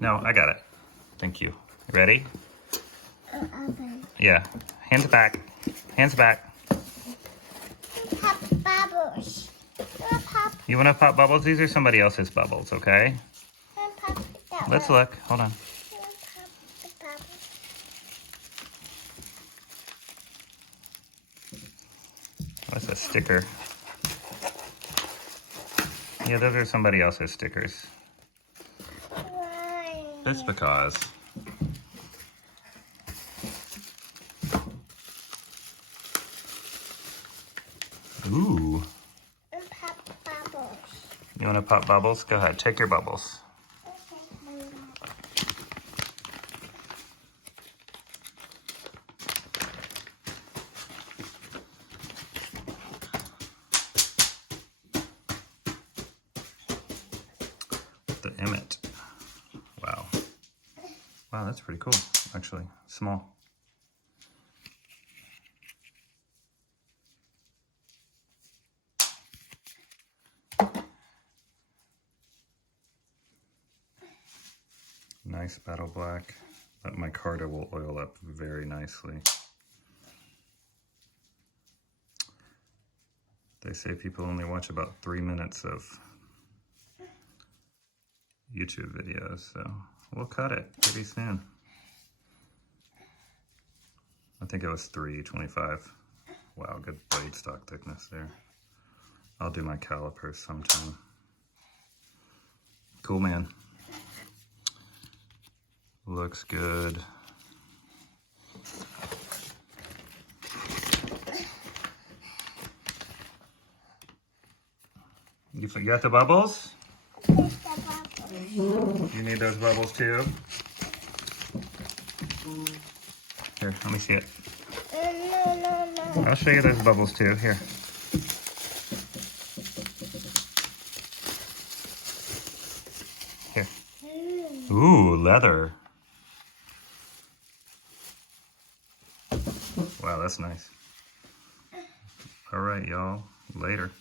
No, I got it. Thank you. Ready? Open. Yeah. Hands back. Hands back. Pop bubbles. Pop. You want to pop bubbles? These are somebody else's bubbles, okay? Pop that Let's one. look. Hold on. Pop the bubbles. What's a sticker? Yeah, those are somebody else's stickers. Why? Just because. Ooh. Pop bubbles. You want to pop bubbles? Go ahead. Take your bubbles. The Emmett. Wow. Wow, that's pretty cool, actually. Small. Nice battle black. That micarta will oil up very nicely. They say people only watch about 3 minutes of YouTube videos, so we'll cut it pretty soon. I think it was 325. Wow, good blade stock thickness there. I'll do my calipers sometime. Cool, man. Looks good. You got the bubbles? There's the bubbles. You need those bubbles too? Here, let me see it. No. I'll show you those bubbles too. Here. Here. Ooh, leather. Wow, that's nice. All right, y'all. Later.